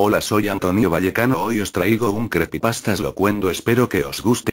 Hola, soy Antonio Vallecano. Hoy os traigo un creepypastas locuendo, espero que os guste.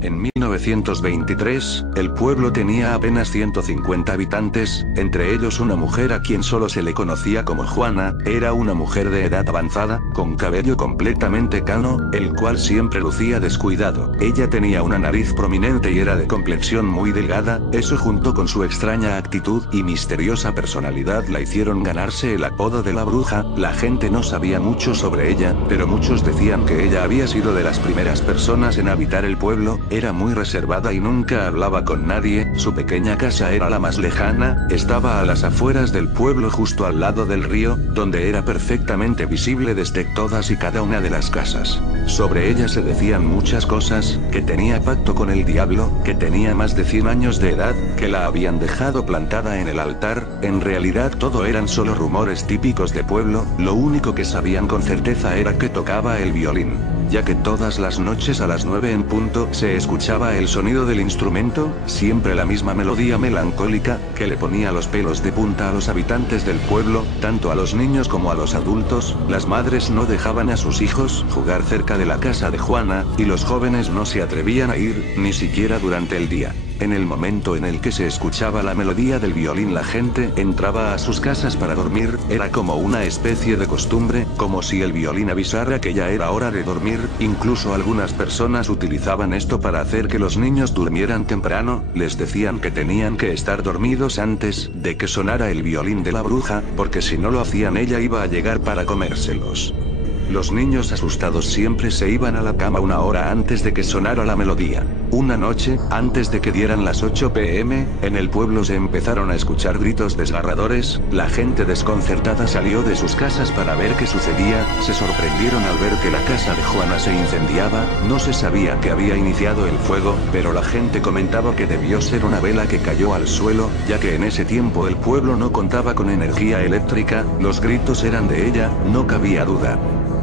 En 1923, el pueblo tenía apenas 150 habitantes, entre ellos una mujer a quien solo se le conocía como Juana. Era una mujer de edad avanzada, con cabello completamente cano, el cual siempre lucía descuidado. Ella tenía una nariz prominente y era de complexión muy delgada. Eso, junto con su extraña actitud y misteriosa personalidad, la hicieron ganarse el apodo de la bruja. La gente no sabía mucho sobre ella, pero muchos decían que ella había sido de las primeras personas en habitar el pueblo. Era muy reservada y nunca hablaba con nadie. Su pequeña casa era la más lejana, estaba a las afueras del pueblo, justo al lado del río, donde era perfectamente visible desde todas y cada una de las casas. Sobre ella se decían muchas cosas: que tenía pacto con el diablo, que tenía más de 100 años de edad, que la habían dejado plantada en el altar. En realidad todo eran solo rumores típicos de pueblo. Lo único que sabían con certeza era que tocaba el violín, ya que todas las noches a las 9 en punto se escuchaba el sonido del instrumento, siempre la misma melodía melancólica, que le ponía los pelos de punta a los habitantes del pueblo, tanto a los niños como a los adultos. Las madres no dejaban a sus hijos jugar cerca de la casa de Juana, y los jóvenes no se atrevían a ir, ni siquiera durante el día. En el momento en el que se escuchaba la melodía del violín, la gente entraba a sus casas para dormir. Era como una especie de costumbre, como si el violín avisara que ya era hora de dormir. Incluso algunas personas utilizaban esto para hacer que los niños durmieran temprano. Les decían que tenían que estar dormidos antes de que sonara el violín de la bruja, porque si no lo hacían ella iba a llegar para comérselos. Los niños asustados siempre se iban a la cama una hora antes de que sonara la melodía. Una noche, antes de que dieran las 8 p.m., en el pueblo se empezaron a escuchar gritos desgarradores. La gente desconcertada salió de sus casas para ver qué sucedía. Se sorprendieron al ver que la casa de Juana se incendiaba. No se sabía que había iniciado el fuego, pero la gente comentaba que debió ser una vela que cayó al suelo, ya que en ese tiempo el pueblo no contaba con energía eléctrica. Los gritos eran de ella, no cabía duda.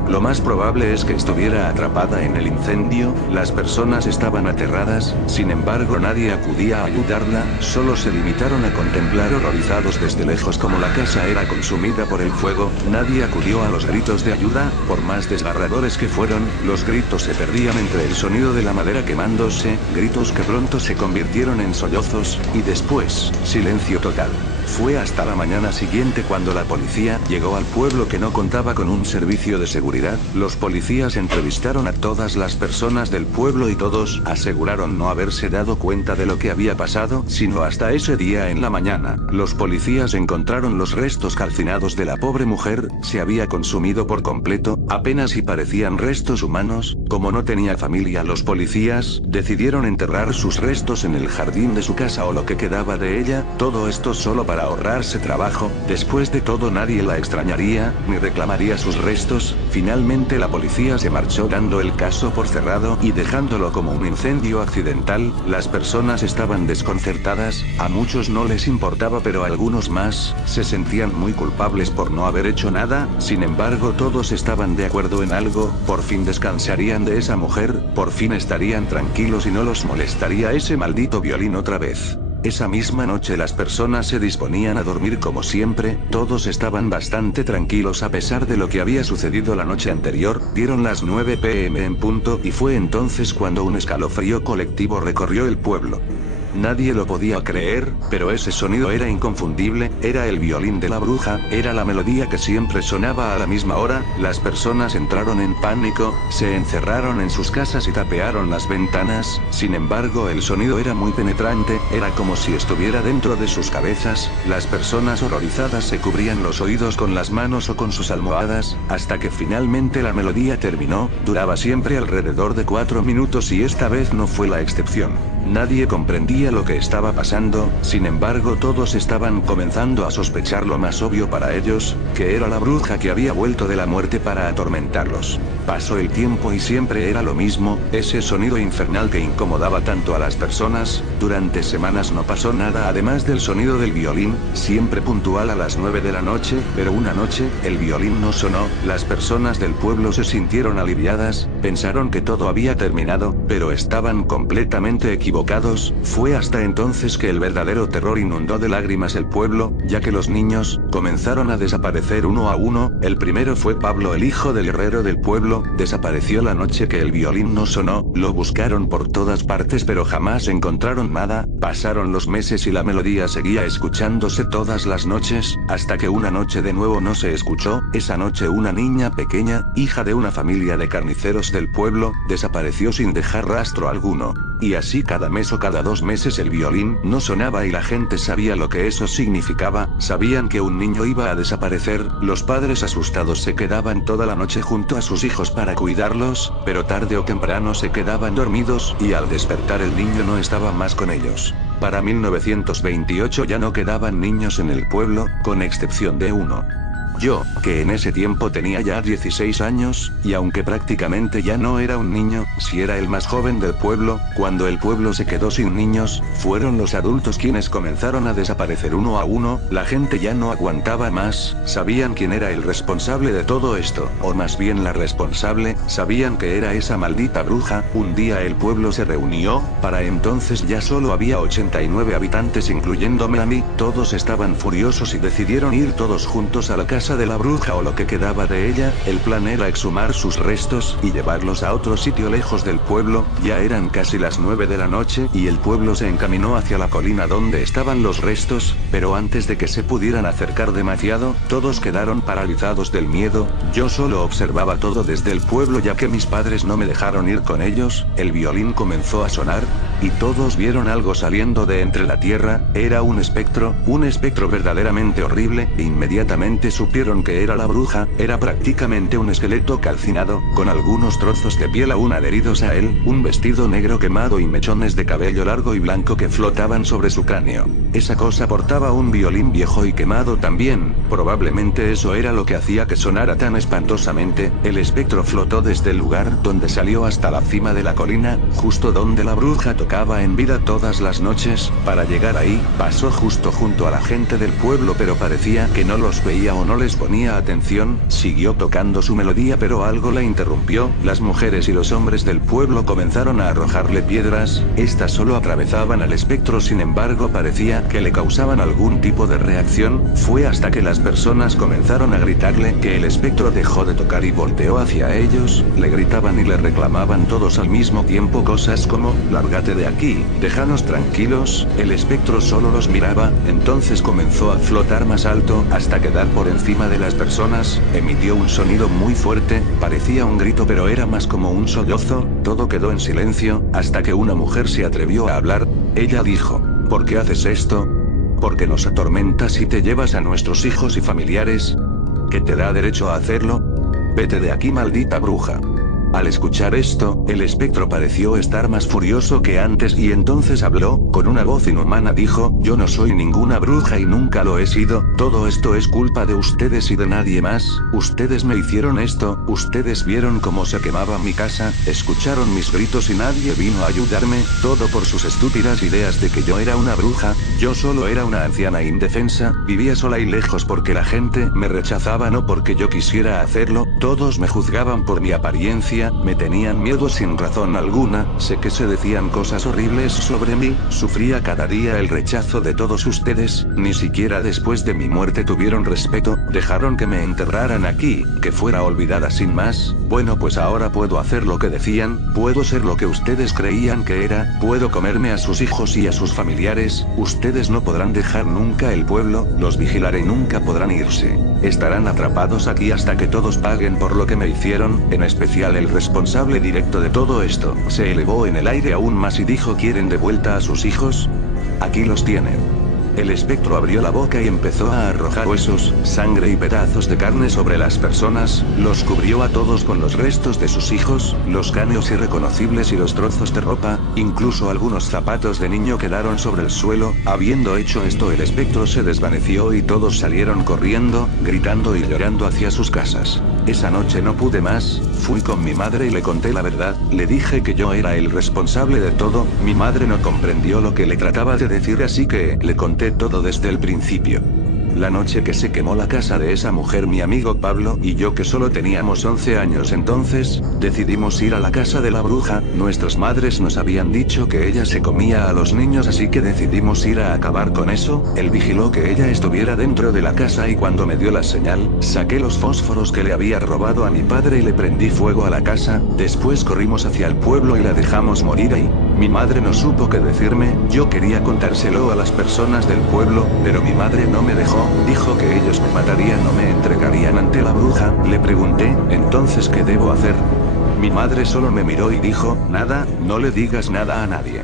Lo más probable es que estuviera atrapada en el incendio. Las personas estaban aterradas, sin embargo nadie acudía a ayudarla, solo se limitaron a contemplar horrorizados desde lejos cómo la casa era consumida por el fuego. Nadie acudió a los gritos de ayuda, por más desgarradores que fueron. Los gritos se perdían entre el sonido de la madera quemándose, gritos que pronto se convirtieron en sollozos, y después, silencio total. Fue hasta la mañana siguiente cuando la policía llegó al pueblo, que no contaba con un servicio de seguridad. Los policías entrevistaron a todas las personas del pueblo y todos aseguraron no haberse dado cuenta de lo que había pasado, sino hasta ese día en la mañana. Los policías encontraron los restos calcinados de la pobre mujer. Se había consumido por completo, apenas si parecían restos humanos. Como no tenía familia, los policías decidieron enterrar sus restos en el jardín de su casa, o lo que quedaba de ella. Todo esto solo para ahorrarse trabajo. Después de todo nadie la extrañaría, ni reclamaría sus restos. Finalmente la policía se marchó dando el caso por cerrado y dejándolo como un incendio accidental. Las personas estaban desconcertadas, a muchos no les importaba, pero algunos más se sentían muy culpables por no haber hecho nada. Sin embargo todos estaban de acuerdo en algo: por fin descansarían de esa mujer, por fin estarían tranquilos y no los molestaría ese maldito violín otra vez. Esa misma noche las personas se disponían a dormir como siempre. Todos estaban bastante tranquilos a pesar de lo que había sucedido la noche anterior. Dieron las 9 p.m. en punto, y fue entonces cuando un escalofrío colectivo recorrió el pueblo. Nadie lo podía creer, pero ese sonido era inconfundible. Era el violín de la bruja, era la melodía que siempre sonaba a la misma hora. Las personas entraron en pánico, se encerraron en sus casas y tapearon las ventanas. Sin embargo el sonido era muy penetrante, era como si estuviera dentro de sus cabezas. Las personas horrorizadas se cubrían los oídos con las manos o con sus almohadas, hasta que finalmente la melodía terminó. Duraba siempre alrededor de 4 minutos y esta vez no fue la excepción. Nadie comprendía lo que estaba pasando. Sin embargo todos estaban comenzando a sospechar lo más obvio para ellos, que era la bruja que había vuelto de la muerte para atormentarlos. Pasó el tiempo y siempre era lo mismo. ese sonido infernal que incomodaba tanto a las personas. Durante semanas no pasó nada además del sonido del violín, siempre puntual a las 9 de la noche, pero una noche, el violín no sonó, las personas del pueblo se sintieron aliviadas, pensaron que todo había terminado, pero estaban completamente equivocados. Fue hasta entonces que el verdadero terror inundó de lágrimas el pueblo, ya que los niños comenzaron a desaparecer uno a uno. El primero fue Pablo, el hijo del herrero del pueblo, desapareció la noche que el violín no sonó, lo buscaron por todas partes pero jamás encontraron nada. Pasaron los meses y la melodía seguía escuchándose todas las noches, hasta que una noche de nuevo no se escuchó. Esa noche una niña pequeña, hija de una familia de carniceros del pueblo, desapareció sin dejar rastro alguno. Y así cada mes o cada 2 meses el violín no sonaba y la gente sabía lo que eso significaba, sabían que un niño iba a desaparecer. Los padres asustados se quedaban toda la noche junto a sus hijos para cuidarlos, pero tarde o temprano se quedaban dormidos y al despertar el niño no estaba más con ellos. Para 1928 ya no quedaban niños en el pueblo, con excepción de uno. Yo, que en ese tiempo tenía ya 16 años, y aunque prácticamente ya no era un niño, si era el más joven del pueblo, cuando el pueblo se quedó sin niños, fueron los adultos quienes comenzaron a desaparecer uno a uno. La gente ya no aguantaba más, sabían quién era el responsable de todo esto, o más bien la responsable, sabían que era esa maldita bruja. Un día el pueblo se reunió, para entonces ya solo había 89 habitantes incluyéndome a mí, todos estaban furiosos y decidieron ir todos juntos a la casa de la bruja o lo que quedaba de ella. El plan era exhumar sus restos y llevarlos a otro sitio lejos del pueblo. Ya eran casi las 9 de la noche y el pueblo se encaminó hacia la colina donde estaban los restos, pero antes de que se pudieran acercar demasiado, todos quedaron paralizados del miedo. Yo solo observaba todo desde el pueblo ya que mis padres no me dejaron ir con ellos. El violín comenzó a sonar, y todos vieron algo saliendo de entre la tierra. Era un espectro verdaderamente horrible, e inmediatamente supieron que era la bruja. Era prácticamente un esqueleto calcinado, con algunos trozos de piel aún adheridos a él, un vestido negro quemado y mechones de cabello largo y blanco que flotaban sobre su cráneo. Esa cosa portaba un violín viejo y quemado también, probablemente eso era lo que hacía que sonara tan espantosamente. El espectro flotó desde el lugar donde salió hasta la cima de la colina, justo donde la bruja tocaba en vida todas las noches. Para llegar ahí, pasó justo junto a la gente del pueblo pero parecía que no los veía o no les ponía atención. Siguió tocando su melodía pero algo la interrumpió. Las mujeres y los hombres del pueblo comenzaron a arrojarle piedras, estas solo atravesaban al espectro, sin embargo parecía que le causaban algún tipo de reacción. Fue hasta que las personas comenzaron a gritarle que el espectro dejó de tocar y volteó hacia ellos. Le gritaban y le reclamaban todos al mismo tiempo cosas como: lárgate de aquí, déjanos tranquilos. El espectro solo los miraba, entonces comenzó a flotar más alto hasta quedar por encima de las personas. Emitió un sonido muy fuerte, parecía un grito pero era más como un sollozo. Todo quedó en silencio, hasta que una mujer se atrevió a hablar. Ella dijo: ¿por qué haces esto? ¿Por qué nos atormentas y te llevas a nuestros hijos y familiares? ¿Qué te da derecho a hacerlo? Vete de aquí, maldita bruja. Al escuchar esto, el espectro pareció estar más furioso que antes y entonces habló, con una voz inhumana dijo: yo no soy ninguna bruja y nunca lo he sido, todo esto es culpa de ustedes y de nadie más. Ustedes me hicieron esto, ustedes vieron cómo se quemaba mi casa, escucharon mis gritos y nadie vino a ayudarme, todo por sus estúpidas ideas de que yo era una bruja. Yo solo era una anciana indefensa, vivía sola y lejos porque la gente me rechazaba, no porque yo quisiera hacerlo. Todos me juzgaban por mi apariencia, me tenían miedo sin razón alguna. Sé que se decían cosas horribles sobre mí, sufría cada día el rechazo de todos ustedes. Ni siquiera después de mi muerte tuvieron respeto, dejaron que me enterraran aquí, que fuera olvidada sin más. Bueno, pues ahora puedo hacer lo que decían, puedo ser lo que ustedes creían que era, puedo comerme a sus hijos y a sus familiares. Ustedes no podrán dejar nunca el pueblo, los vigilaré y nunca podrán irse. Estarán atrapados aquí hasta que todos paguen por lo que me hicieron, en especial el responsable directo de todo esto. Se elevó en el aire aún más y dijo: ¿quieren de vuelta a sus hijos? Aquí los tienen. El espectro abrió la boca y empezó a arrojar huesos, sangre y pedazos de carne sobre las personas, los cubrió a todos con los restos de sus hijos, los cráneos irreconocibles y los trozos de ropa, incluso algunos zapatos de niño quedaron sobre el suelo. Habiendo hecho esto, el espectro se desvaneció y todos salieron corriendo, gritando y llorando hacia sus casas. Esa noche no pude más, fui con mi madre y le conté la verdad, le dije que yo era el responsable de todo. Mi madre no comprendió lo que le trataba de decir, así que le conté todo desde el principio. La noche que se quemó la casa de esa mujer, mi amigo Pablo y yo, que solo teníamos 11 años entonces, decidimos ir a la casa de la bruja. Nuestras madres nos habían dicho que ella se comía a los niños, así que decidimos ir a acabar con eso. Él vigiló que ella estuviera dentro de la casa y cuando me dio la señal, saqué los fósforos que le había robado a mi padre y le prendí fuego a la casa. Después corrimos hacia el pueblo y la dejamos morir ahí. Mi madre no supo qué decirme, yo quería contárselo a las personas del pueblo, pero mi madre no me dejó, dijo que ellos me matarían o me entregarían ante la bruja. Le pregunté, ¿entonces qué debo hacer? Mi madre solo me miró y dijo, nada, no le digas nada a nadie.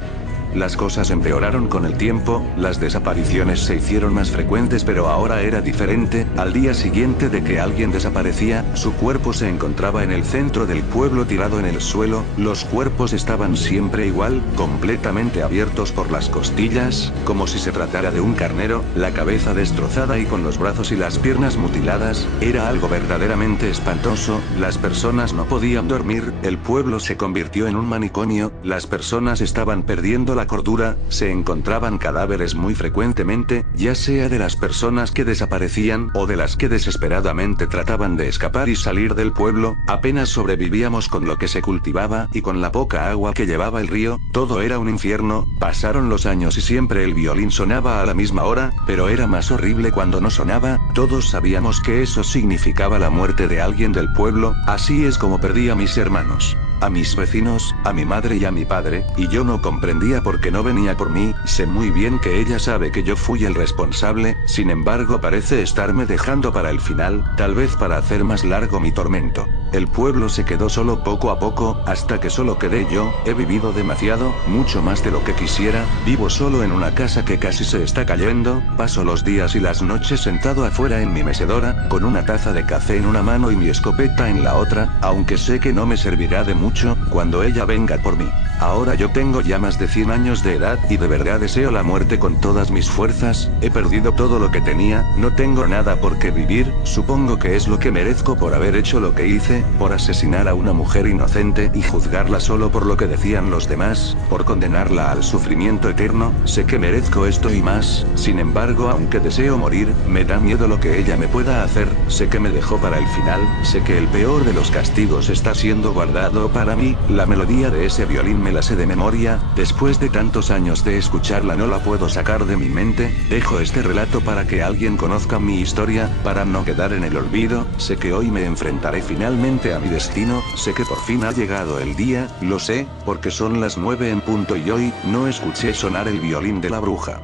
Las cosas empeoraron con el tiempo, las desapariciones se hicieron más frecuentes, pero ahora era diferente. Al día siguiente de que alguien desaparecía, su cuerpo se encontraba en el centro del pueblo tirado en el suelo. Los cuerpos estaban siempre igual, completamente abiertos por las costillas, como si se tratara de un carnero, la cabeza destrozada y con los brazos y las piernas mutiladas. Era algo verdaderamente espantoso, las personas no podían dormir, el pueblo se convirtió en un manicomio, las personas estaban perdiendo la cordura, se encontraban cadáveres muy frecuentemente, ya sea de las personas que desaparecían o de las que desesperadamente trataban de escapar y salir del pueblo. Apenas sobrevivíamos con lo que se cultivaba y con la poca agua que llevaba el río, todo era un infierno. Pasaron los años y siempre el violín sonaba a la misma hora, pero era más horrible cuando no sonaba. Todos sabíamos que eso significaba la muerte de alguien del pueblo. Así es como perdí a mis hermanos, a mis vecinos, a mi madre y a mi padre, y yo no comprendía por qué no venía por mí. Sé muy bien que ella sabe que yo fui el responsable, sin embargo parece estarme dejando para el final, tal vez para hacer más largo mi tormento. El pueblo se quedó solo poco a poco, hasta que solo quedé yo. He vivido demasiado, mucho más de lo que quisiera, vivo solo en una casa que casi se está cayendo, paso los días y las noches sentado afuera en mi mecedora, con una taza de café en una mano y mi escopeta en la otra, aunque sé que no me servirá de mucho cuando ella venga por mí. Ahora yo tengo ya más de 100 años de edad y de verdad deseo la muerte con todas mis fuerzas. He perdido todo lo que tenía, no tengo nada por qué vivir. Supongo que es lo que merezco por haber hecho lo que hice, por asesinar a una mujer inocente y juzgarla solo por lo que decían los demás, por condenarla al sufrimiento eterno. Sé que merezco esto y más, sin embargo, aunque deseo morir, me da miedo lo que ella me pueda hacer. Sé que me dejó para el final, sé que el peor de los castigos está siendo guardado para mí. La melodía de ese violín me la sé de memoria, después de tantos años de escucharla no la puedo sacar de mi mente. Dejo este relato para que alguien conozca mi historia, para no quedar en el olvido. Sé que hoy me enfrentaré finalmente a mi destino, sé que por fin ha llegado el día, lo sé, porque son las 9 en punto y hoy no escuché sonar el violín de la bruja.